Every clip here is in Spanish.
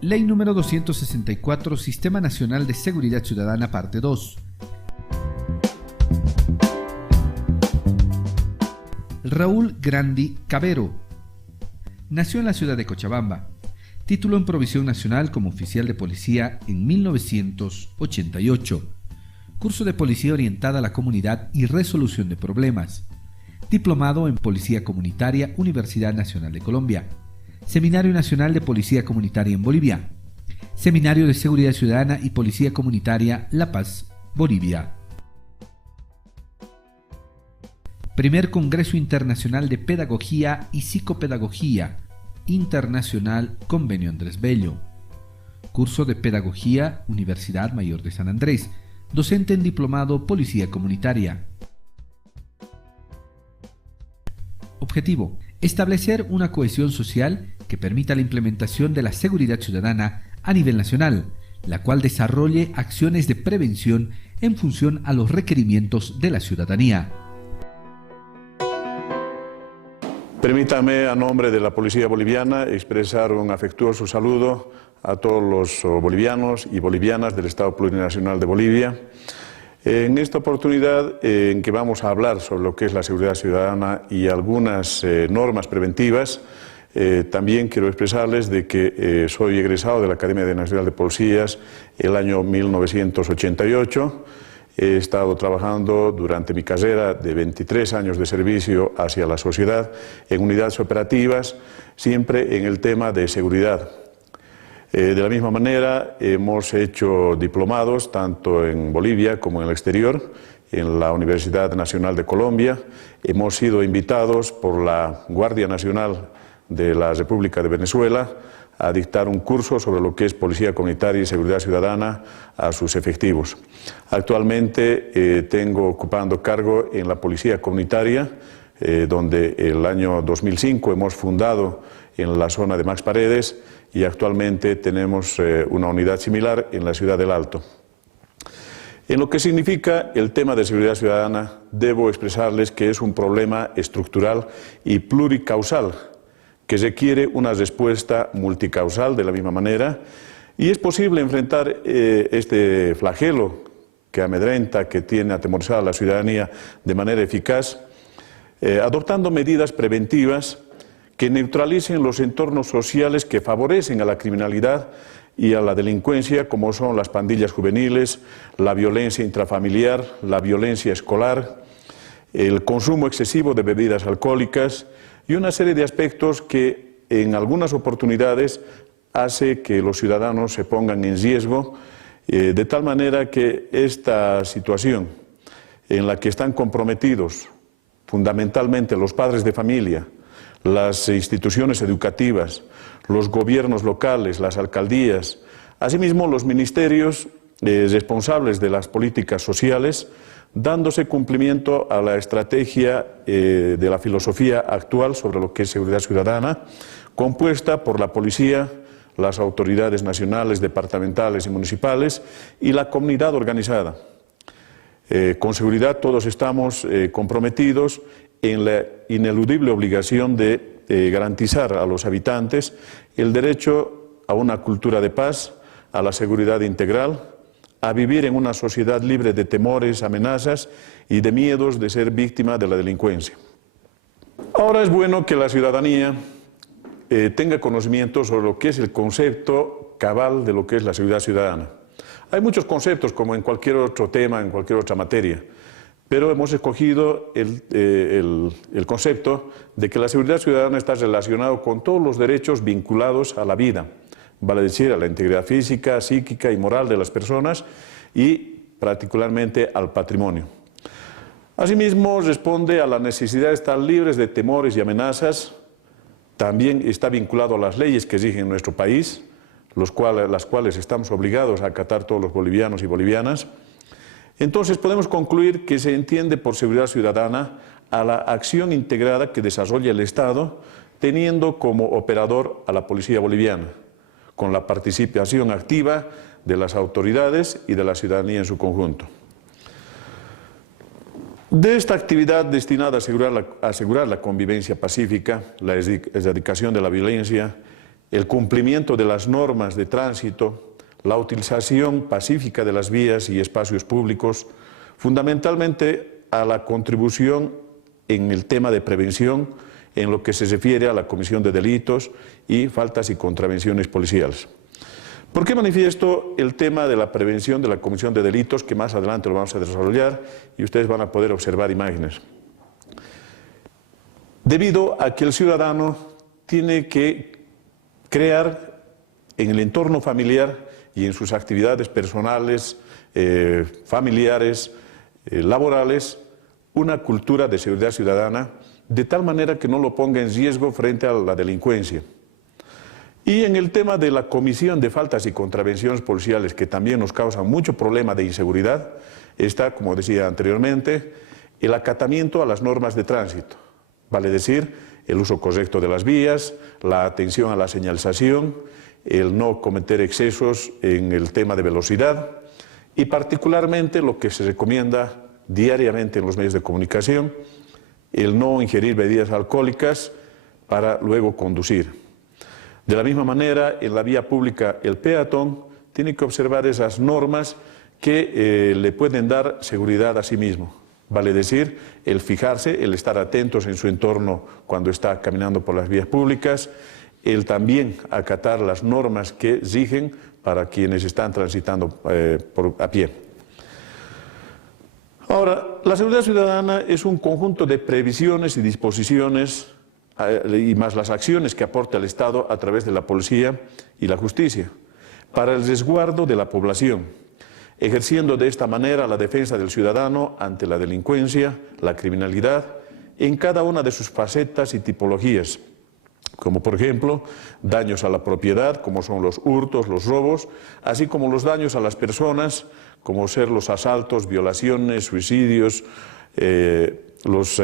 Ley número 264, Sistema Nacional de Seguridad Ciudadana, parte 2. Raúl Grandi Cabero nació en la ciudad de Cochabamba. Título en provisión nacional como oficial de policía en 1988. Curso de policía orientada a la comunidad y resolución de problemas. Diplomado en Policía Comunitaria, Universidad Nacional de Colombia. Seminario Nacional de Policía Comunitaria en Bolivia. Seminario de Seguridad Ciudadana y Policía Comunitaria La Paz, Bolivia. Primer Congreso Internacional de Pedagogía y Psicopedagogía Internacional, Convenio Andrés Bello. Curso de Pedagogía, Universidad Mayor de San Andrés. Docente en Diplomado Policía Comunitaria. Objetivo: establecer una cohesión social que permita la implementación de la seguridad ciudadana a nivel nacional, la cual desarrolle acciones de prevención en función a los requerimientos de la ciudadanía. Permítame, a nombre de la Policía Boliviana, expresar un afectuoso saludo a todos los bolivianos y bolivianas del Estado Plurinacional de Bolivia. En esta oportunidad en que vamos a hablar sobre lo que es la seguridad ciudadana y algunas normas preventivas, también quiero expresarles de que soy egresado de la Academia Nacional de Policías el año 1988. He estado trabajando durante mi carrera de 23 años de servicio hacia la sociedad en unidades operativas, siempre en el tema de seguridad. De la misma manera, hemos hecho diplomados tanto en Bolivia como en el exterior, en la Universidad Nacional de Colombia. Hemos sido invitados por la Guardia Nacional de la República de Venezuela a dictar un curso sobre lo que es Policía Comunitaria y Seguridad Ciudadana a sus efectivos. Actualmente tengo ocupando cargo en la Policía Comunitaria, donde el año 2005 hemos fundado en la zona de Max Paredes y actualmente tenemos una unidad similar en la ciudad del Alto. En lo que significa el tema de seguridad ciudadana, debo expresarles que es un problema estructural y pluricausal, que requiere una respuesta multicausal de la misma manera, y es posible enfrentar este flagelo que amedrenta, que tiene atemorizada a la ciudadanía de manera eficaz, adoptando medidas preventivas que neutralicen los entornos sociales que favorecen a la criminalidad y a la delincuencia, como son las pandillas juveniles, la violencia intrafamiliar, la violencia escolar, el consumo excesivo de bebidas alcohólicas y una serie de aspectos que en algunas oportunidades hace que los ciudadanos se pongan en riesgo, de tal manera que esta situación en la que están comprometidos fundamentalmente los padres de familia, las instituciones educativas, los gobiernos locales, las alcaldías, asimismo los ministerios responsables de las políticas sociales, dándose cumplimiento a la estrategia de la filosofía actual sobre lo que es seguridad ciudadana, compuesta por la policía, las autoridades nacionales, departamentales y municipales y la comunidad organizada. Con seguridad todos estamos comprometidos en la ineludible obligación de garantizar a los habitantes el derecho a una cultura de paz, a la seguridad integral, a vivir en una sociedad libre de temores, amenazas y de miedos de ser víctima de la delincuencia. Ahora es bueno que la ciudadanía tenga conocimiento sobre lo que es el concepto cabal de lo que es la seguridad ciudadana. Hay muchos conceptos, como en cualquier otro tema, en cualquier otra materia, pero hemos escogido el concepto de que la seguridad ciudadana está relacionado con todos los derechos vinculados a la vida, vale decir, a la integridad física, psíquica y moral de las personas y particularmente al patrimonio. Asimismo, responde a la necesidad de estar libres de temores y amenazas. También está vinculado a las leyes que rigen nuestro país, las cuales estamos obligados a acatar todos los bolivianos y bolivianas. Entonces podemos concluir que se entiende por seguridad ciudadana a la acción integrada que desarrolla el Estado, teniendo como operador a la policía boliviana, con la participación activa de las autoridades y de la ciudadanía en su conjunto. De esta actividad destinada a asegurar la convivencia pacífica, la erradicación de la violencia, el cumplimiento de las normas de tránsito, la utilización pacífica de las vías y espacios públicos, fundamentalmente a la contribución en el tema de prevención en lo que se refiere a la comisión de delitos y faltas y contravenciones policiales. ¿Por qué manifiesto el tema de la prevención de la comisión de delitos, que más adelante lo vamos a desarrollar y ustedes van a poder observar imágenes? Debido a que el ciudadano tiene que crear en el entorno familiar y en sus actividades personales, familiares, laborales, una cultura de seguridad ciudadana, de tal manera que no lo ponga en riesgo frente a la delincuencia. Y en el tema de la comisión de faltas y contravenciones policiales, que también nos causan mucho problema de inseguridad, está, como decía anteriormente, el acatamiento a las normas de tránsito, vale decir, el uso correcto de las vías, la atención a la señalización, el no cometer excesos en el tema de velocidad y particularmente lo que se recomienda diariamente en los medios de comunicación, el no ingerir bebidas alcohólicas para luego conducir. De la misma manera, en la vía pública, el peatón tiene que observar esas normas que le pueden dar seguridad a sí mismo. Vale decir, el fijarse, el estar atentos en su entorno cuando está caminando por las vías públicas, el también acatar las normas que rigen para quienes están transitando a pie. Ahora, la seguridad ciudadana es un conjunto de previsiones y disposiciones y más las acciones que aporta el Estado a través de la policía y la justicia para el resguardo de la población, ejerciendo de esta manera la defensa del ciudadano ante la delincuencia, la criminalidad, en cada una de sus facetas y tipologías, como por ejemplo daños a la propiedad, como son los hurtos, los robos, así como los daños a las personas, como ser los asaltos, violaciones, suicidios, los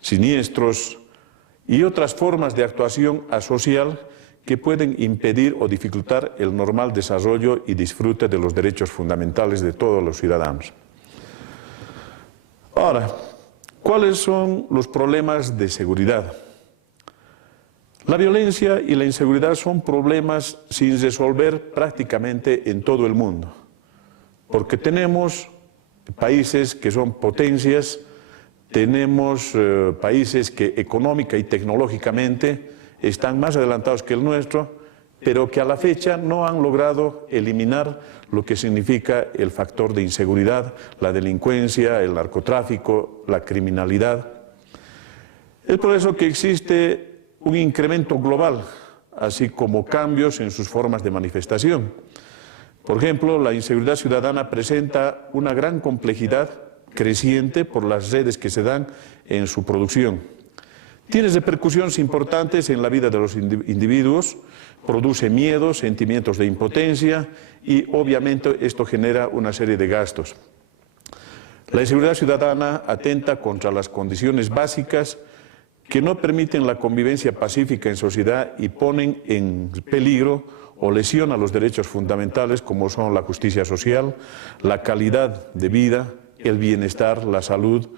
siniestros y otras formas de actuación asocial que pueden impedir o dificultar el normal desarrollo y disfrute de los derechos fundamentales de todos los ciudadanos. Ahora, ¿cuáles son los problemas de seguridad? La violencia y la inseguridad son problemas sin resolver prácticamente en todo el mundo, porque tenemos países que son potencias, tenemos países que económica y tecnológicamente están más adelantados que el nuestro, pero que a la fecha no han logrado eliminar lo que significa el factor de inseguridad, la delincuencia, el narcotráfico, la criminalidad. Es por eso que existe un incremento global, así como cambios en sus formas de manifestación. Por ejemplo, la inseguridad ciudadana presenta una gran complejidad creciente por las redes que se dan en su producción. Tiene repercusiones importantes en la vida de los individuos, produce miedo, sentimientos de impotencia y obviamente esto genera una serie de gastos. La inseguridad ciudadana atenta contra las condiciones básicas que no permiten la convivencia pacífica en sociedad y ponen en peligro o lesiona los derechos fundamentales como son la justicia social, la calidad de vida, el bienestar, la salud,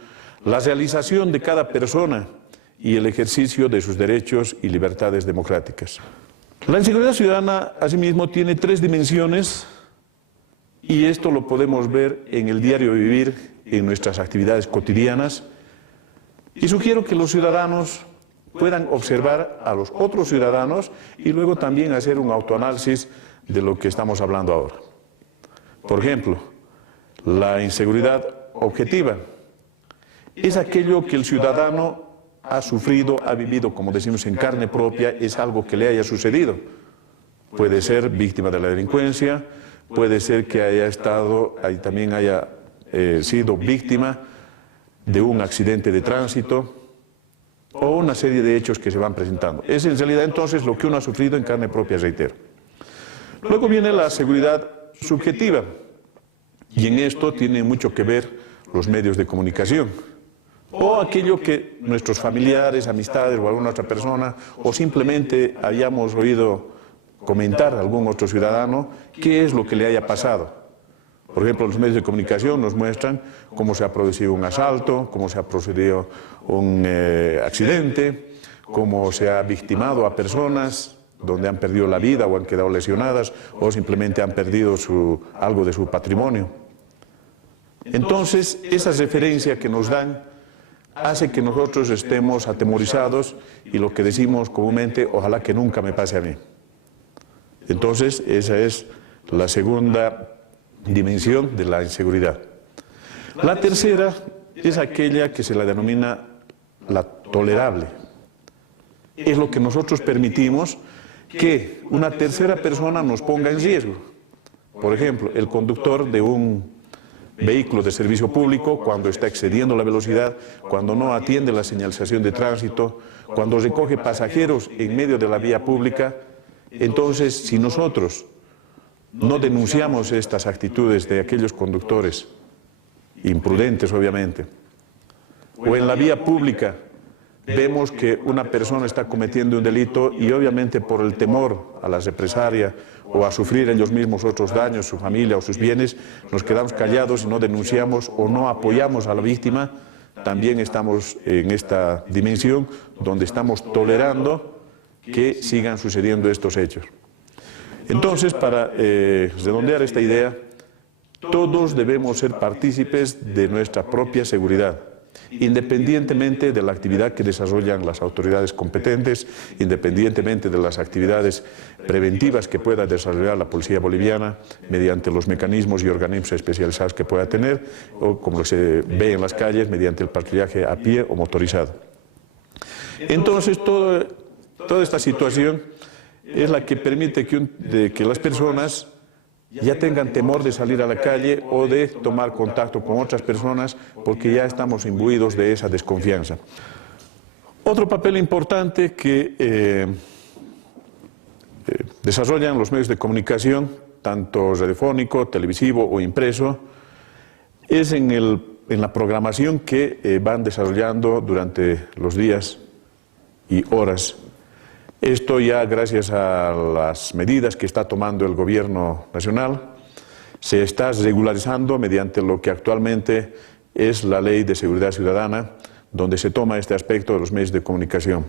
la realización de cada persona y el ejercicio de sus derechos y libertades democráticas. La inseguridad ciudadana, asimismo, tiene tres dimensiones y esto lo podemos ver en el diario vivir, en nuestras actividades cotidianas. Y sugiero que los ciudadanos puedan observar a los otros ciudadanos y luego también hacer un autoanálisis de lo que estamos hablando ahora. Por ejemplo, la inseguridad objetiva es aquello que el ciudadano ha sufrido, ha vivido, como decimos, en carne propia, es algo que le haya sucedido. Puede ser víctima de la delincuencia, puede ser que también haya sido víctima de un accidente de tránsito o una serie de hechos que se van presentando. Es en realidad entonces lo que uno ha sufrido en carne propia, reitero. Luego viene la seguridad subjetiva. Y en esto tienen mucho que ver los medios de comunicación, o aquello que nuestros familiares, amistades o alguna otra persona, o simplemente hayamos oído comentar a algún otro ciudadano qué es lo que le haya pasado. Por ejemplo, los medios de comunicación nos muestran cómo se ha producido un asalto, cómo se ha producido un accidente, cómo se ha victimado a personas donde han perdido la vida o han quedado lesionadas o simplemente han perdido algo de su patrimonio. Entonces, esa referencia que nos dan hace que nosotros estemos atemorizados y lo que decimos comúnmente, ojalá que nunca me pase a mí. Entonces, esa es la segunda dimensión de la inseguridad. La tercera es aquella que se la denomina la tolerable. Es lo que nosotros permitimos que una tercera persona nos ponga en riesgo. Por ejemplo, el conductor de un vehículo de servicio público, cuando está excediendo la velocidad, cuando no atiende la señalización de tránsito, cuando recoge pasajeros en medio de la vía pública. Entonces, si nosotros no denunciamos estas actitudes de aquellos conductores, imprudentes obviamente, o en la vía pública vemos que una persona está cometiendo un delito y obviamente por el temor a la represalia o a sufrir ellos mismos otros daños, su familia o sus bienes, nos quedamos callados y no denunciamos o no apoyamos a la víctima, también estamos en esta dimensión donde estamos tolerando que sigan sucediendo estos hechos. Entonces, para redondear esta idea, todos debemos ser partícipes de nuestra propia seguridad, independientemente de la actividad que desarrollan las autoridades competentes, independientemente de las actividades preventivas que pueda desarrollar la policía boliviana mediante los mecanismos y organismos especializados que pueda tener, o como se ve en las calles, mediante el patrullaje a pie o motorizado. Entonces, toda esta situación es la que permite que las personas ya tengan temor de salir a la calle o de tomar contacto con otras personas porque ya estamos imbuidos de esa desconfianza. Otro papel importante que desarrollan los medios de comunicación, tanto radiofónico, televisivo o impreso, es en la programación que van desarrollando durante los días y horas. Esto ya gracias a las medidas que está tomando el gobierno nacional, se está regularizando mediante lo que actualmente es la Ley de Seguridad Ciudadana, donde se toma este aspecto de los medios de comunicación.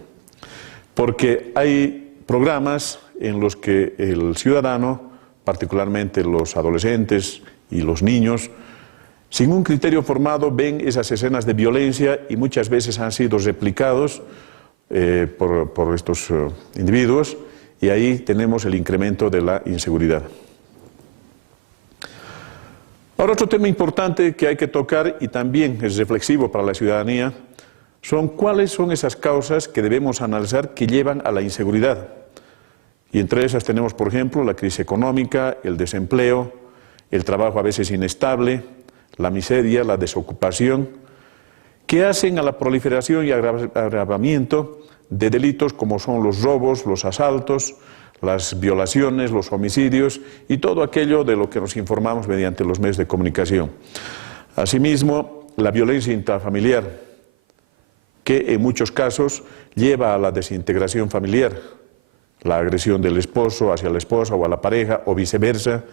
Porque hay programas en los que el ciudadano, particularmente los adolescentes y los niños, sin un criterio formado ven esas escenas de violencia y muchas veces han sido replicados por estos individuos, y ahí tenemos el incremento de la inseguridad. Ahora, otro tema importante que hay que tocar y también es reflexivo para la ciudadanía son cuáles son esas causas que debemos analizar que llevan a la inseguridad. Y entre esas tenemos, por ejemplo, la crisis económica, el desempleo, el trabajo a veces inestable, la miseria, la desocupación, que hacen a la proliferación y agravamiento de delitos como son los robos, los asaltos, las violaciones, los homicidios y todo aquello de lo que nos informamos mediante los medios de comunicación. Asimismo, la violencia intrafamiliar, que en muchos casos lleva a la desintegración familiar, la agresión del esposo hacia la esposa o a la pareja o viceversa,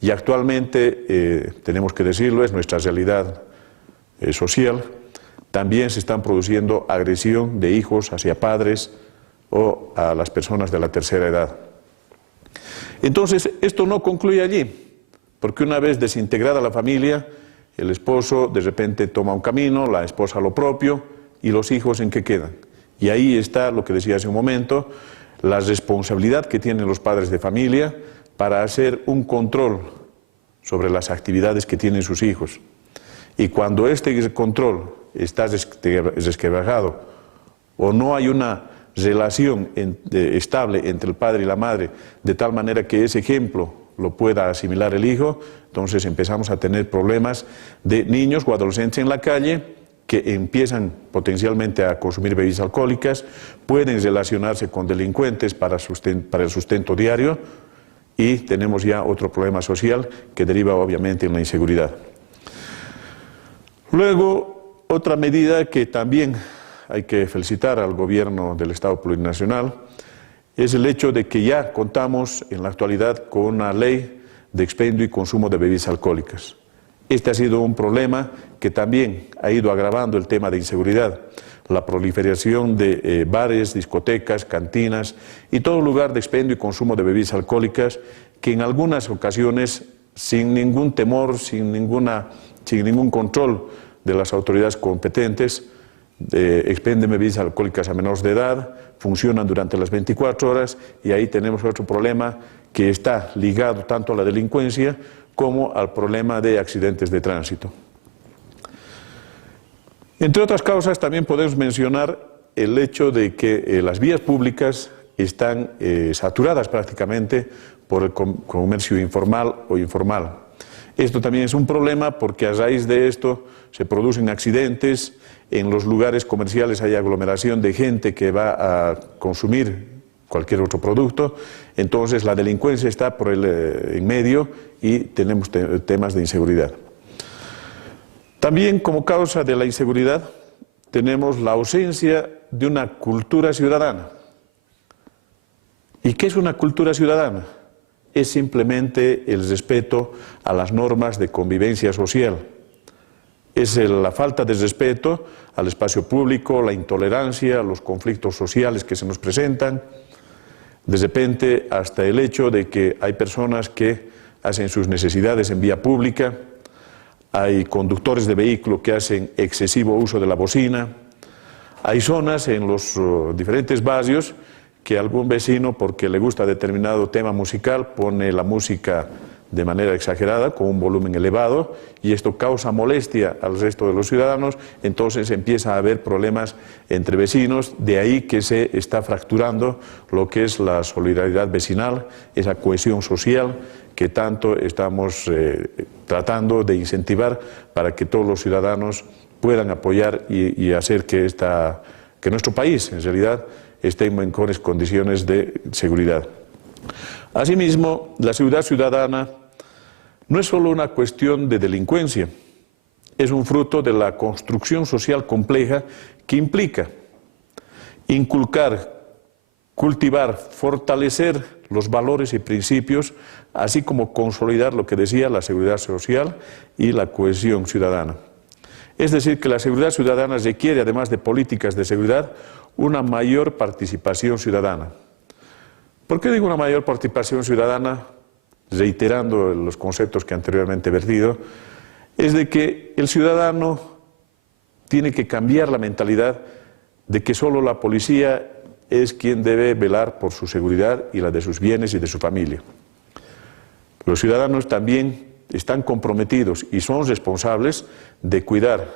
y actualmente, tenemos que decirlo, es nuestra realidad social. También se están produciendo agresión de hijos hacia padres o a las personas de la tercera edad. Entonces, esto no concluye allí, porque una vez desintegrada la familia, el esposo de repente toma un camino, la esposa lo propio, y los hijos ¿en qué quedan? Y ahí está lo que decía hace un momento, la responsabilidad que tienen los padres de familia para hacer un control sobre las actividades que tienen sus hijos. Y cuando este control está resquebrajado o no hay una relación estable entre el padre y la madre, de tal manera que ese ejemplo lo pueda asimilar el hijo, entonces empezamos a tener problemas de niños o adolescentes en la calle que empiezan potencialmente a consumir bebidas alcohólicas, pueden relacionarse con delincuentes para el sustento diario y tenemos ya otro problema social que deriva obviamente en la inseguridad. Luego, otra medida que también hay que felicitar al gobierno del Estado Plurinacional es el hecho de que ya contamos en la actualidad con una ley de expendio y consumo de bebidas alcohólicas. Este ha sido un problema que también ha ido agravando el tema de inseguridad, la proliferación de bares, discotecas, cantinas y todo lugar de expendio y consumo de bebidas alcohólicas que en algunas ocasiones, sin ningún temor, sin ningún control de las autoridades competentes, expenden bebidas alcohólicas a menores de edad, funcionan durante las 24 horas y ahí tenemos otro problema que está ligado tanto a la delincuencia como al problema de accidentes de tránsito. Entre otras causas también podemos mencionar el hecho de que las vías públicas están saturadas prácticamente por el comercio informal o informal. Esto también es un problema porque a raíz de esto se producen accidentes, en los lugares comerciales hay aglomeración de gente que va a consumir cualquier otro producto, entonces la delincuencia está por en medio y tenemos temas de inseguridad. También como causa de la inseguridad tenemos la ausencia de una cultura ciudadana. ¿Y qué es una cultura ciudadana? Es simplemente el respeto a las normas de convivencia social. Es la falta de respeto al espacio público, la intolerancia, los conflictos sociales que se nos presentan, de repente hasta el hecho de que hay personas que hacen sus necesidades en vía pública, hay conductores de vehículos que hacen excesivo uso de la bocina, hay zonas en los diferentes barrios que algún vecino, porque le gusta determinado tema musical, pone la música de manera exagerada, con un volumen elevado, y esto causa molestia al resto de los ciudadanos, entonces empieza a haber problemas entre vecinos, de ahí que se está fracturando lo que es la solidaridad vecinal, esa cohesión social que tanto estamos tratando de incentivar para que todos los ciudadanos puedan apoyar y hacer que nuestro país, en realidad, esté en mejores condiciones de seguridad. Asimismo, la seguridad ciudadana no es solo una cuestión de delincuencia, es un fruto de la construcción social compleja que implica inculcar, cultivar, fortalecer los valores y principios, así como consolidar lo que decía la seguridad social y la cohesión ciudadana. Es decir, que la seguridad ciudadana requiere, además de políticas de seguridad, una mayor participación ciudadana. ¿Por qué digo una mayor participación ciudadana? Reiterando los conceptos que anteriormente he vertido, es de que el ciudadano tiene que cambiar la mentalidad de que solo la policía es quien debe velar por su seguridad y la de sus bienes y de su familia. Los ciudadanos también están comprometidos y son responsables de cuidar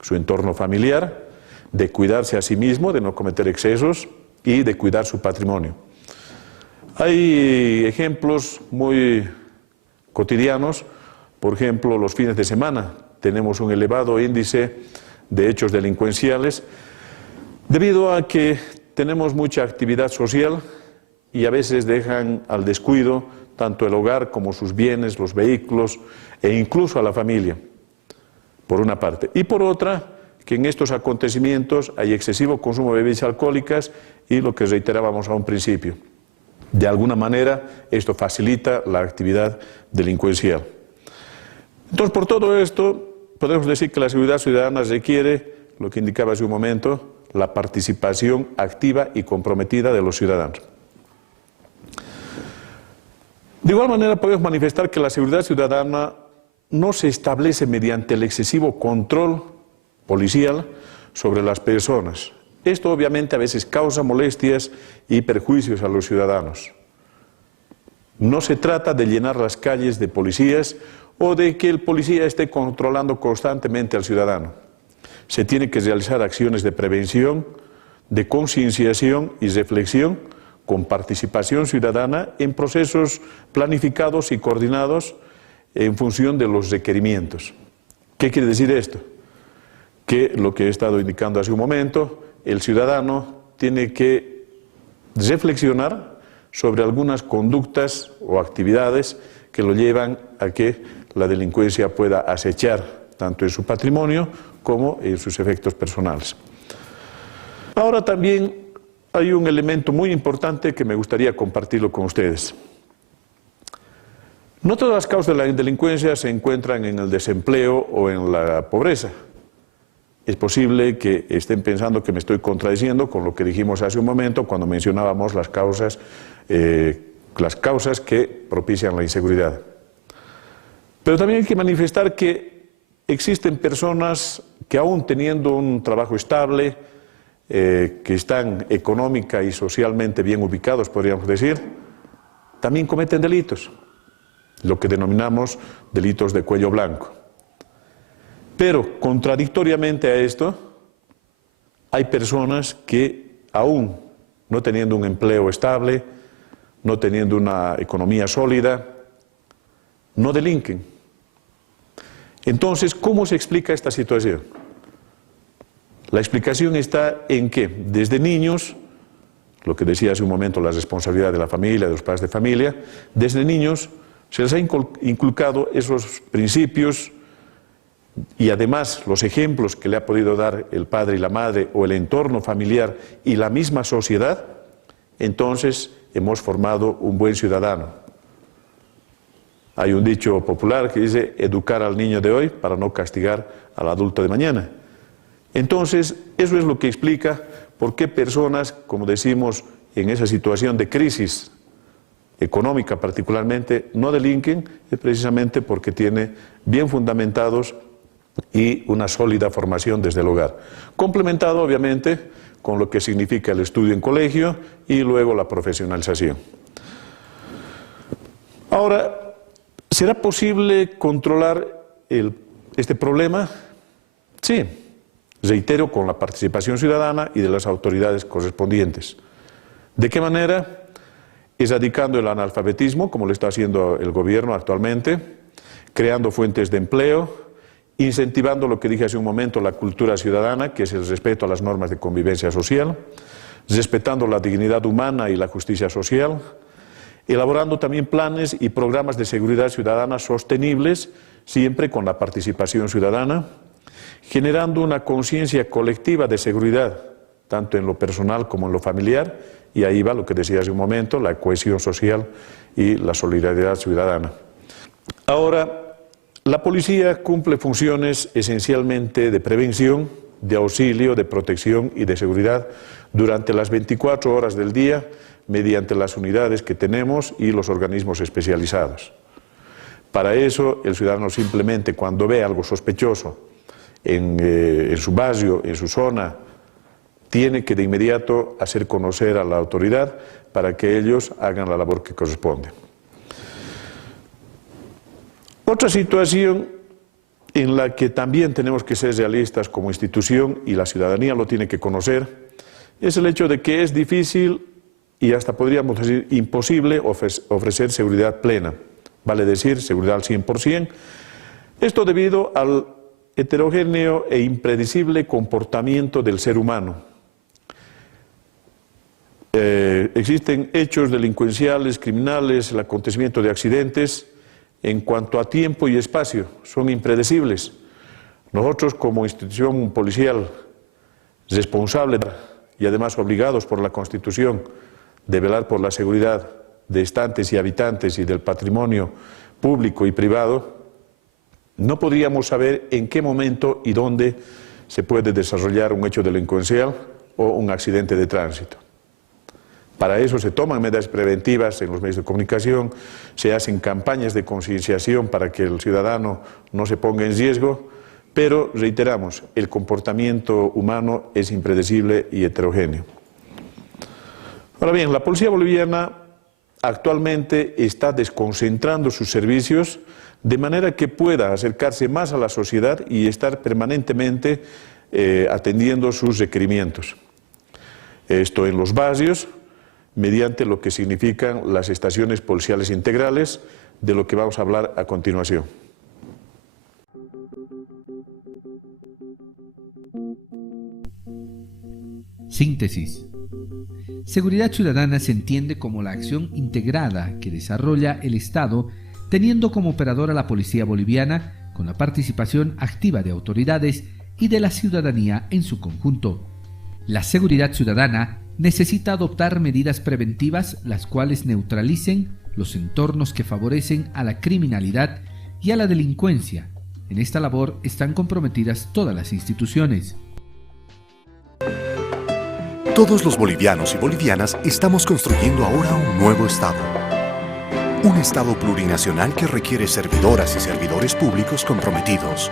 su entorno familiar, de cuidarse a sí mismo, de no cometer excesos y de cuidar su patrimonio. Hay ejemplos muy cotidianos, por ejemplo, los fines de semana tenemos un elevado índice de hechos delincuenciales debido a que tenemos mucha actividad social y a veces dejan al descuido tanto el hogar como sus bienes, los vehículos e incluso a la familia, por una parte. Y por otra, que en estos acontecimientos hay excesivo consumo de bebidas alcohólicas y lo que reiterábamos a un principio. De alguna manera, esto facilita la actividad delincuencial. Entonces, por todo esto, podemos decir que la seguridad ciudadana requiere, lo que indicaba hace un momento, la participación activa y comprometida de los ciudadanos. De igual manera, podemos manifestar que la seguridad ciudadana no se establece mediante el excesivo control policial sobre las personas. Esto obviamente a veces causa molestias y perjuicios a los ciudadanos. No se trata de llenar las calles de policías o de que el policía esté controlando constantemente al ciudadano. Se tiene que realizar acciones de prevención, de concienciación y reflexión con participación ciudadana en procesos planificados y coordinados en función de los requerimientos. ¿Qué quiere decir esto? Que lo que he estado indicando hace un momento, el ciudadano tiene que reflexionar sobre algunas conductas o actividades que lo llevan a que la delincuencia pueda acechar tanto en su patrimonio como en sus efectos personales. Ahora también hay un elemento muy importante que me gustaría compartirlo con ustedes. No todas las causas de la delincuencia se encuentran en el desempleo o en la pobreza. Es posible que estén pensando que me estoy contradiciendo con lo que dijimos hace un momento cuando mencionábamos las causas que propician la inseguridad. Pero también hay que manifestar que existen personas que aún teniendo un trabajo estable, que están económica y socialmente bien ubicados, podríamos decir, también cometen delitos, lo que denominamos delitos de cuello blanco. Pero, contradictoriamente a esto, hay personas que aún no teniendo un empleo estable, no teniendo una economía sólida, no delinquen. Entonces, ¿cómo se explica esta situación? La explicación está en que desde niños, lo que decía hace un momento, la responsabilidad de la familia, de los padres de familia, desde niños se les ha inculcado esos principios y además los ejemplos que le ha podido dar el padre y la madre o el entorno familiar y la misma sociedad, entonces hemos formado un buen ciudadano. Hay un dicho popular que dice educar al niño de hoy para no castigar al adulto de mañana. Entonces, eso es lo que explica por qué personas, como decimos, en esa situación de crisis económica particularmente, no delinquen, es precisamente porque tiene bien fundamentados y una sólida formación desde el hogar. Complementado, obviamente, con lo que significa el estudio en colegio y luego la profesionalización. Ahora, ¿será posible controlar este problema? Sí, reitero, con la participación ciudadana y de las autoridades correspondientes. ¿De qué manera? Erradicando el analfabetismo, como lo está haciendo el gobierno actualmente, creando fuentes de empleo, incentivando lo que dije hace un momento, la cultura ciudadana, que es el respeto a las normas de convivencia social, respetando la dignidad humana y la justicia social, elaborando también planes y programas de seguridad ciudadana sostenibles, siempre con la participación ciudadana, generando una conciencia colectiva de seguridad, tanto en lo personal como en lo familiar, y ahí va lo que decía hace un momento, la cohesión social y la solidaridad ciudadana. Ahora, la policía cumple funciones esencialmente de prevención, de auxilio, de protección y de seguridad durante las 24 horas del día mediante las unidades que tenemos y los organismos especializados. Para eso, el ciudadano simplemente cuando ve algo sospechoso en su barrio, en su zona, tiene que de inmediato hacer conocer a la autoridad para que ellos hagan la labor que corresponde. Otra situación en la que también tenemos que ser realistas como institución y la ciudadanía lo tiene que conocer es el hecho de que es difícil y hasta podríamos decir imposible ofrecer seguridad plena, vale decir seguridad al 100%, esto debido al heterogéneo e impredecible comportamiento del ser humano. Existen hechos delincuenciales, criminales, el acontecimiento de accidentes, en cuanto a tiempo y espacio, son impredecibles. Nosotros como institución policial responsable y además obligados por la Constitución de velar por la seguridad de estantes y habitantes y del patrimonio público y privado, no podríamos saber en qué momento y dónde se puede desarrollar un hecho delincuencial o un accidente de tránsito. Para eso se toman medidas preventivas en los medios de comunicación, se hacen campañas de concienciación para que el ciudadano no se ponga en riesgo, pero reiteramos, el comportamiento humano es impredecible y heterogéneo. Ahora bien, la policía boliviana actualmente está desconcentrando sus servicios de manera que pueda acercarse más a la sociedad y estar permanentemente atendiendo sus requerimientos. Esto en los barrios, mediante lo que significan las estaciones policiales integrales, de lo que vamos a hablar a continuación. Síntesis. Seguridad ciudadana se entiende como la acción integrada que desarrolla el Estado, teniendo como operadora la policía boliviana, con la participación activa de autoridades y de la ciudadanía en su conjunto. La seguridad ciudadana necesita adoptar medidas preventivas, las cuales neutralicen los entornos que favorecen a la criminalidad y a la delincuencia. En esta labor están comprometidas todas las instituciones. Todos los bolivianos y bolivianas estamos construyendo ahora un nuevo Estado. Un Estado plurinacional que requiere servidoras y servidores públicos comprometidos.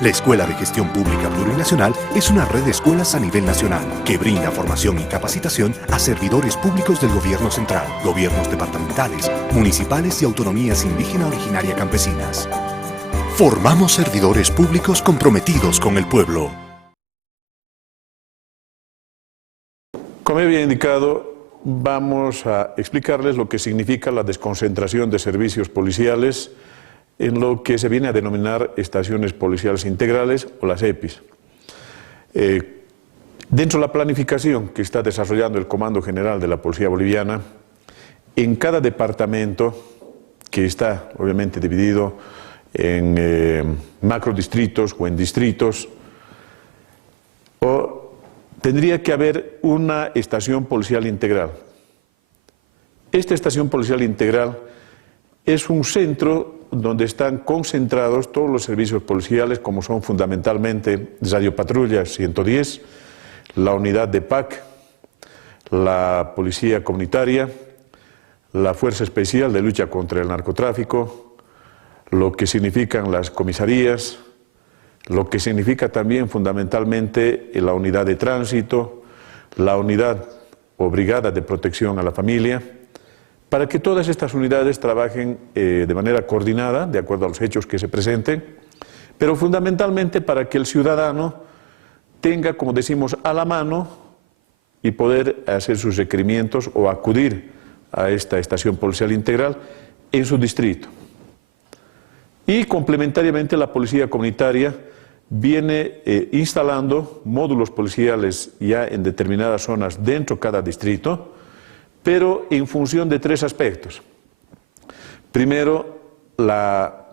La Escuela de Gestión Pública Plurinacional es una red de escuelas a nivel nacional que brinda formación y capacitación a servidores públicos del gobierno central, gobiernos departamentales, municipales y autonomías indígena originaria campesinas. Formamos servidores públicos comprometidos con el pueblo. Como había indicado, vamos a explicarles lo que significa la desconcentración de servicios policiales en lo que se viene a denominar estaciones policiales integrales o las EPIs. Dentro de la planificación que está desarrollando el Comando General de la Policía Boliviana, en cada departamento, que está obviamente dividido en macrodistritos o en distritos, tendría que haber una estación policial integral. Esta estación policial integral es un centro donde están concentrados todos los servicios policiales, como son fundamentalmente Radio Patrulla 110, la unidad de PAC, la Policía Comunitaria, la Fuerza Especial de Lucha contra el Narcotráfico, lo que significan las comisarías, lo que significa también fundamentalmente la unidad de tránsito, la unidad o brigada de protección a la familia, para que todas estas unidades trabajen de manera coordinada, de acuerdo a los hechos que se presenten, pero fundamentalmente para que el ciudadano tenga, como decimos, a la mano y poder hacer sus requerimientos o acudir a esta estación policial integral en su distrito. Y complementariamente la policía comunitaria viene instalando módulos policiales ya en determinadas zonas dentro de cada distrito, pero en función de tres aspectos. Primero, la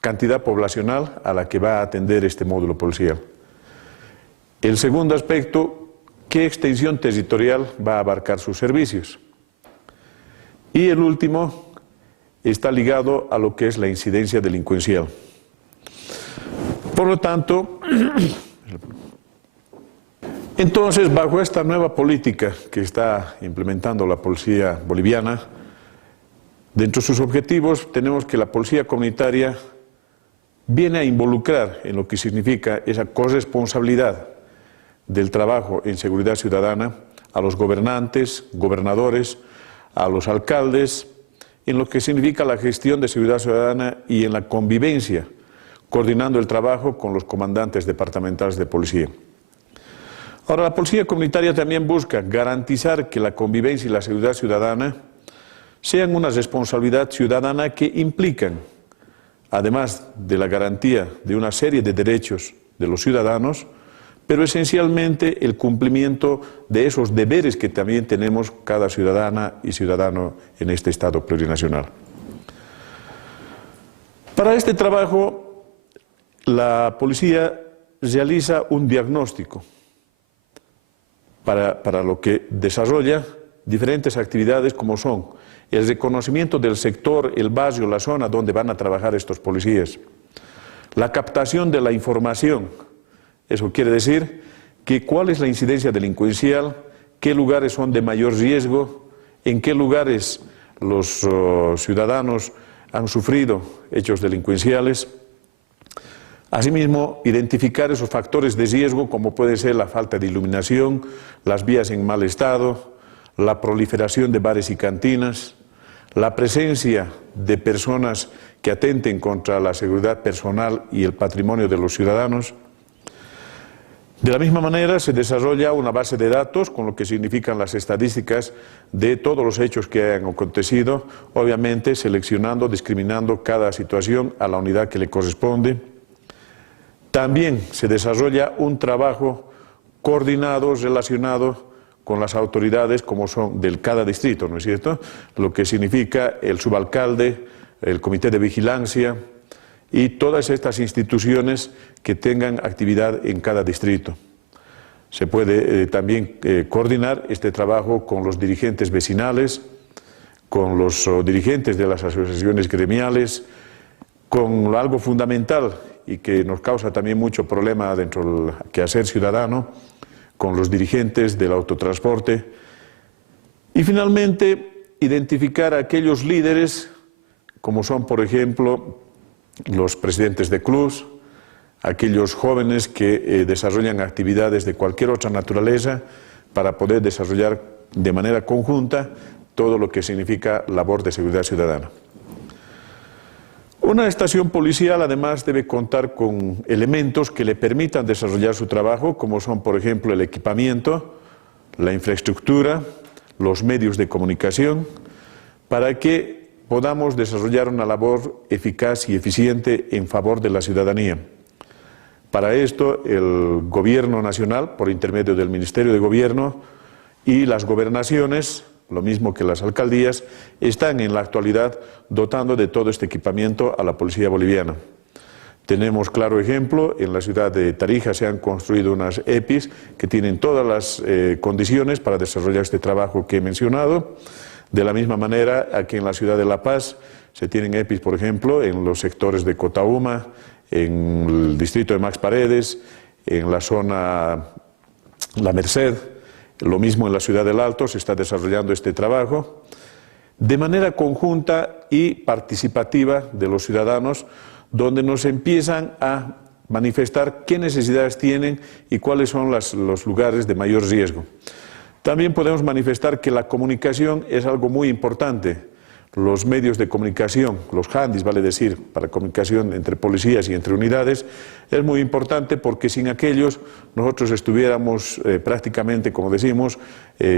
cantidad poblacional a la que va a atender este módulo policial. El segundo aspecto, qué extensión territorial va a abarcar sus servicios. Y el último está ligado a lo que es la incidencia delincuencial. Por lo tanto, entonces, bajo esta nueva política que está implementando la policía boliviana, dentro de sus objetivos tenemos que la policía comunitaria viene a involucrar en lo que significa esa corresponsabilidad del trabajo en seguridad ciudadana a los gobernantes, gobernadores, a los alcaldes, en lo que significa la gestión de seguridad ciudadana y en la convivencia, coordinando el trabajo con los comandantes departamentales de policía. Ahora, la policía comunitaria también busca garantizar que la convivencia y la seguridad ciudadana sean una responsabilidad ciudadana que implican, además de la garantía de una serie de derechos de los ciudadanos, pero esencialmente el cumplimiento de esos deberes que también tenemos cada ciudadana y ciudadano en este Estado plurinacional. Para este trabajo, la policía realiza un diagnóstico para lo que desarrolla diferentes actividades como son el reconocimiento del sector, el barrio, la zona donde van a trabajar estos policías, la captación de la información, eso quiere decir que cuál es la incidencia delincuencial, qué lugares son de mayor riesgo, en qué lugares los ciudadanos han sufrido hechos delincuenciales. Asimismo, identificar esos factores de riesgo como puede ser la falta de iluminación, las vías en mal estado, la proliferación de bares y cantinas, la presencia de personas que atenten contra la seguridad personal y el patrimonio de los ciudadanos. De la misma manera, se desarrolla una base de datos con lo que significan las estadísticas de todos los hechos que han acontecido, obviamente seleccionando, discriminando cada situación a la unidad que le corresponde. También se desarrolla un trabajo coordinado, relacionado con las autoridades como son de cada distrito, ¿no es cierto? Lo que significa el subalcalde, el comité de vigilancia y todas estas instituciones que tengan actividad en cada distrito. Se puede también coordinar este trabajo con los dirigentes vecinales, con los dirigentes de las asociaciones gremiales, con algo fundamental y que nos causa también mucho problema dentro del quehacer ciudadano, con los dirigentes del autotransporte. Y finalmente, identificar a aquellos líderes, como son, por ejemplo, los presidentes de clubs, aquellos jóvenes que desarrollan actividades de cualquier otra naturaleza para poder desarrollar de manera conjunta todo lo que significa labor de seguridad ciudadana. Una estación policial además debe contar con elementos que le permitan desarrollar su trabajo, como son, por ejemplo, el equipamiento, la infraestructura, los medios de comunicación, para que podamos desarrollar una labor eficaz y eficiente en favor de la ciudadanía. Para esto, el Gobierno Nacional, por intermedio del Ministerio de Gobierno, y las gobernaciones, lo mismo que las alcaldías, están en la actualidad dotando de todo este equipamiento a la policía boliviana. Tenemos claro ejemplo, en la ciudad de Tarija se han construido unas EPIs que tienen todas las condiciones para desarrollar este trabajo que he mencionado. De la misma manera, aquí en la ciudad de La Paz se tienen EPIs, por ejemplo, en los sectores de Cotauma, en el distrito de Max Paredes, en la zona La Merced. Lo mismo en la ciudad del Alto se está desarrollando este trabajo de manera conjunta y participativa de los ciudadanos, donde nos empiezan a manifestar qué necesidades tienen y cuáles son los lugares de mayor riesgo. También podemos manifestar que la comunicación es algo muy importante. Los medios de comunicación, los handys, vale decir, para comunicación entre policías y entre unidades, es muy importante porque sin aquellos nosotros estuviéramos prácticamente, como decimos,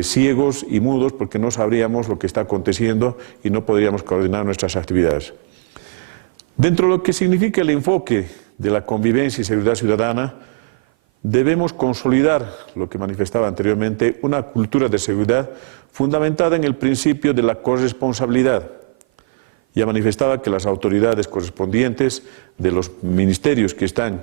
ciegos y mudos porque no sabríamos lo que está aconteciendo y no podríamos coordinar nuestras actividades. Dentro de lo que significa el enfoque de la convivencia y seguridad ciudadana, debemos consolidar, lo que manifestaba anteriormente, una cultura de seguridad fundamentada en el principio de la corresponsabilidad. Ya manifestaba que las autoridades correspondientes de los ministerios que están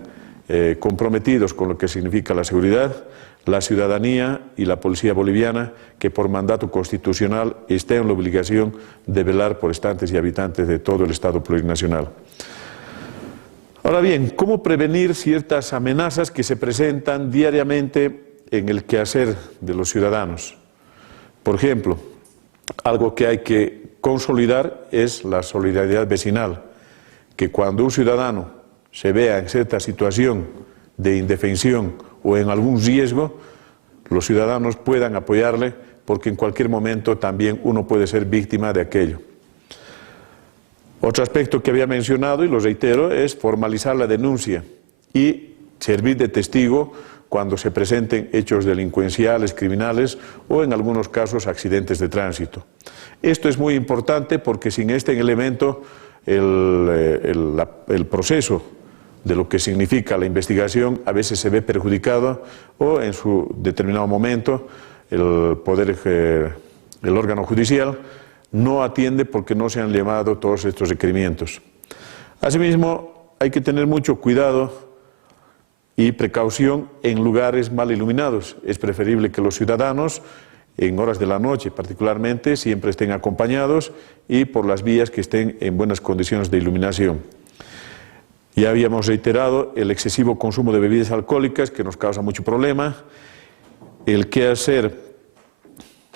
comprometidos con lo que significa la seguridad, la ciudadanía y la policía boliviana, que por mandato constitucional está en la obligación de velar por estantes y habitantes de todo el Estado plurinacional. Ahora bien, ¿cómo prevenir ciertas amenazas que se presentan diariamente en el quehacer de los ciudadanos? Por ejemplo, algo que hay que consolidar es la solidaridad vecinal, que cuando un ciudadano se vea en cierta situación de indefensión o en algún riesgo, los ciudadanos puedan apoyarle, porque en cualquier momento también uno puede ser víctima de aquello. Otro aspecto que había mencionado, y lo reitero, es formalizar la denuncia y servir de testigo cuando se presenten hechos delincuenciales, criminales o en algunos casos accidentes de tránsito. Esto es muy importante porque sin este elemento el proceso de lo que significa la investigación a veces se ve perjudicado o en su determinado momento el órgano judicial no atiende porque no se han llevado todos estos requerimientos. Asimismo, hay que tener mucho cuidado y precaución en lugares mal iluminados. Es preferible que los ciudadanos, en horas de la noche particularmente, siempre estén acompañados y por las vías que estén en buenas condiciones de iluminación. Ya habíamos reiterado el excesivo consumo de bebidas alcohólicas que nos causa mucho problema, el qué hacer,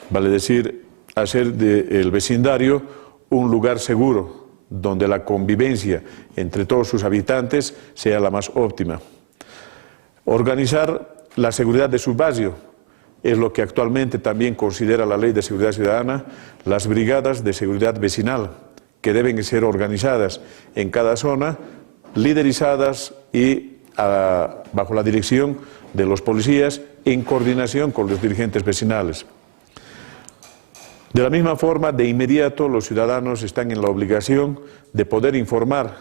vale decir, hacer del vecindario un lugar seguro, donde la convivencia entre todos sus habitantes sea la más óptima. Organizar la seguridad de su barrio es lo que actualmente también considera la Ley de Seguridad Ciudadana, las brigadas de seguridad vecinal, que deben ser organizadas en cada zona, liderizadas y bajo la dirección de los policías en coordinación con los dirigentes vecinales. De la misma forma, de inmediato los ciudadanos están en la obligación de poder informar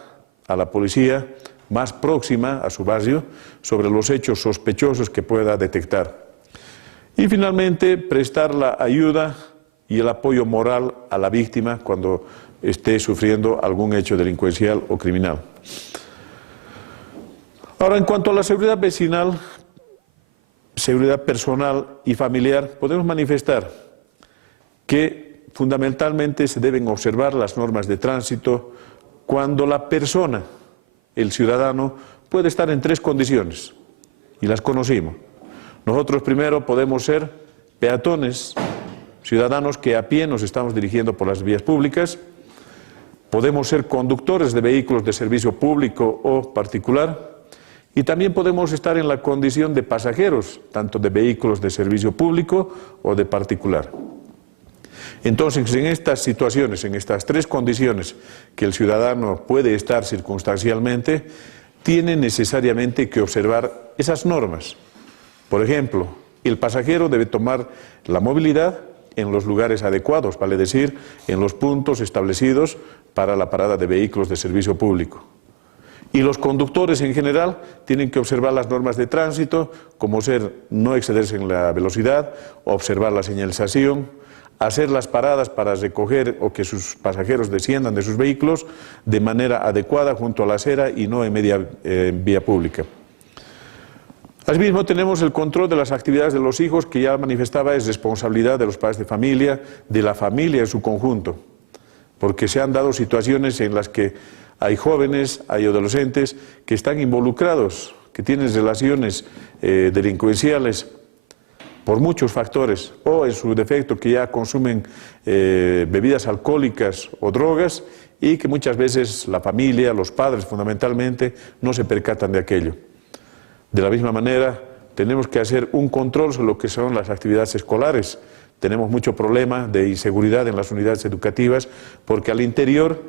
a la policía más próxima a su barrio sobre los hechos sospechosos que pueda detectar. Y finalmente, prestar la ayuda y el apoyo moral a la víctima cuando esté sufriendo algún hecho delincuencial o criminal. Ahora, en cuanto a la seguridad vecinal, seguridad personal y familiar, podemos manifestar que fundamentalmente se deben observar las normas de tránsito cuando la persona, el ciudadano, puede estar en 3 condiciones, y las conocimos. Nosotros primero podemos ser peatones, ciudadanos que a pie nos estamos dirigiendo por las vías públicas, podemos ser conductores de vehículos de servicio público o particular, y también podemos estar en la condición de pasajeros, tanto de vehículos de servicio público o de particular. Entonces, en estas situaciones, en estas 3 condiciones que el ciudadano puede estar circunstancialmente, tiene necesariamente que observar esas normas. Por ejemplo, el pasajero debe tomar la movilidad en los lugares adecuados, vale decir, en los puntos establecidos para la parada de vehículos de servicio público. Y los conductores en general tienen que observar las normas de tránsito, como ser no excederse en la velocidad, observar la señalización, hacer las paradas para recoger o que sus pasajeros desciendan de sus vehículos de manera adecuada junto a la acera y no en media vía pública. Asimismo, tenemos el control de las actividades de los hijos, que ya manifestaba es responsabilidad de los padres de familia, de la familia en su conjunto, porque se han dado situaciones en las que hay jóvenes, hay adolescentes que están involucrados, que tienen relaciones delincuenciales por muchos factores, o en su defecto que ya consumen bebidas alcohólicas o drogas, y que muchas veces la familia, los padres fundamentalmente, no se percatan de aquello. De la misma manera, tenemos que hacer un control sobre lo que son las actividades escolares. Tenemos mucho problema de inseguridad en las unidades educativas, porque al interior,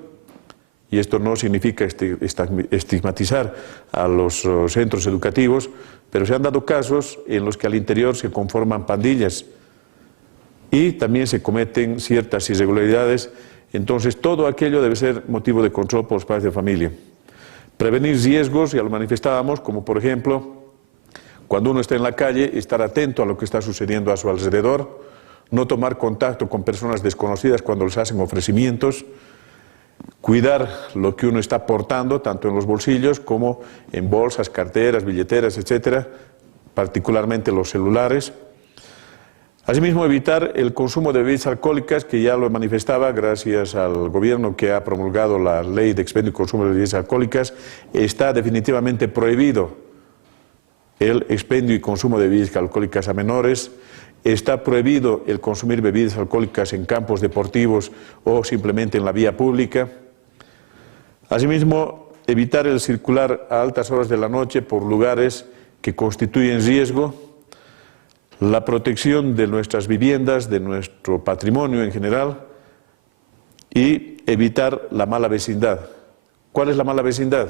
y esto no significa estigmatizar a los centros educativos, pero se han dado casos en los que al interior se conforman pandillas y también se cometen ciertas irregularidades. Entonces, todo aquello debe ser motivo de control por los padres de familia. Prevenir riesgos, ya lo manifestábamos, como por ejemplo, cuando uno está en la calle, estar atento a lo que está sucediendo a su alrededor, no tomar contacto con personas desconocidas cuando les hacen ofrecimientos, cuidar lo que uno está portando, tanto en los bolsillos como en bolsas, carteras, billeteras, etcétera, particularmente los celulares. Asimismo, evitar el consumo de bebidas alcohólicas, que ya lo manifestaba gracias al gobierno que ha promulgado la ley de expendio y consumo de bebidas alcohólicas. Está definitivamente prohibido el expendio y consumo de bebidas alcohólicas a menores. Está prohibido el consumir bebidas alcohólicas en campos deportivos o simplemente en la vía pública. Asimismo, evitar el circular a altas horas de la noche por lugares que constituyen riesgo. La protección de nuestras viviendas, de nuestro patrimonio en general, y evitar la mala vecindad. ¿Cuál es la mala vecindad?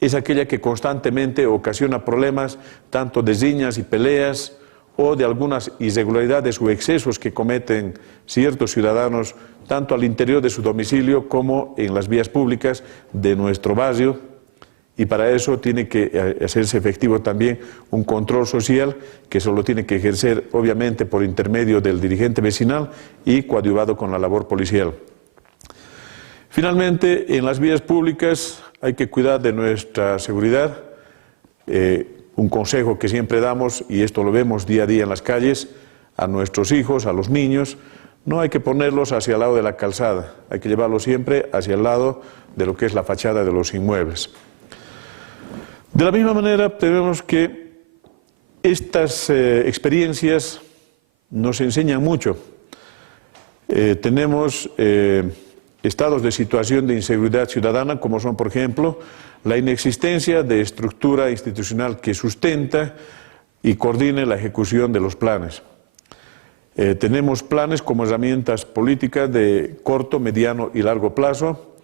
Es aquella que constantemente ocasiona problemas, tanto de riñas y peleas, o de algunas irregularidades o excesos que cometen ciertos ciudadanos, tanto al interior de su domicilio como en las vías públicas de nuestro barrio. Y para eso tiene que hacerse efectivo también un control social, que solo tiene que ejercer obviamente por intermedio del dirigente vecinal y coadyuvado con la labor policial. Finalmente, en las vías públicas hay que cuidar de nuestra seguridad. Un consejo que siempre damos, y esto lo vemos día a día en las calles, a nuestros hijos, a los niños, no hay que ponerlos hacia el lado de la calzada, hay que llevarlos siempre hacia el lado de lo que es la fachada de los inmuebles. De la misma manera, tenemos que estas experiencias nos enseñan mucho. Tenemos estados de situación de inseguridad ciudadana, como son, por ejemplo, la inexistencia de estructura institucional que sustenta y coordine la ejecución de los planes. Tenemos planes como herramientas políticas de corto, mediano y largo plazo,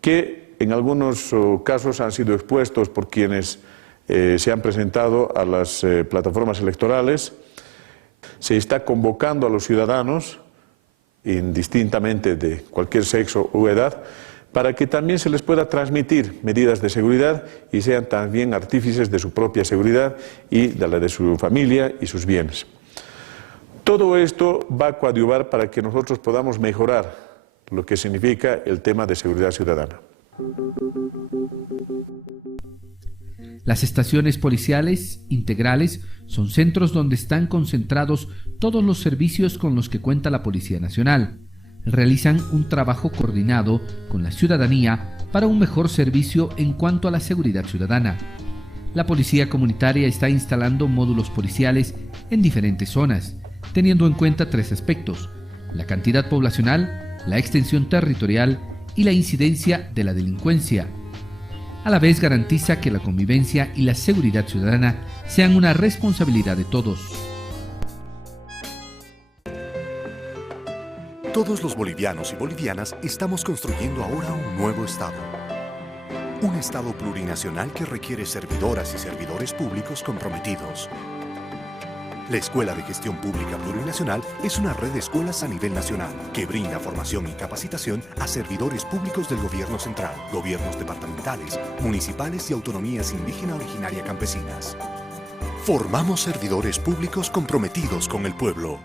que en algunos casos han sido expuestos por quienes se han presentado a las plataformas electorales. Se está convocando a los ciudadanos, indistintamente de cualquier sexo u edad, para que también se les pueda transmitir medidas de seguridad y sean también artífices de su propia seguridad y de la de su familia y sus bienes. Todo esto va a coadyuvar para que nosotros podamos mejorar lo que significa el tema de seguridad ciudadana. Las estaciones policiales integrales son centros donde están concentrados todos los servicios con los que cuenta la Policía Nacional. Realizan un trabajo coordinado con la ciudadanía para un mejor servicio en cuanto a la seguridad ciudadana. La Policía Comunitaria está instalando módulos policiales en diferentes zonas, teniendo en cuenta tres aspectos: la cantidad poblacional, la extensión territorial y la incidencia de la delincuencia. A la vez garantiza que la convivencia y la seguridad ciudadana sean una responsabilidad de todos. Todos los bolivianos y bolivianas estamos construyendo ahora un nuevo Estado. Un Estado plurinacional que requiere servidoras y servidores públicos comprometidos. La Escuela de Gestión Pública Plurinacional es una red de escuelas a nivel nacional que brinda formación y capacitación a servidores públicos del gobierno central, gobiernos departamentales, municipales y autonomías indígena originaria campesinas. Formamos servidores públicos comprometidos con el pueblo.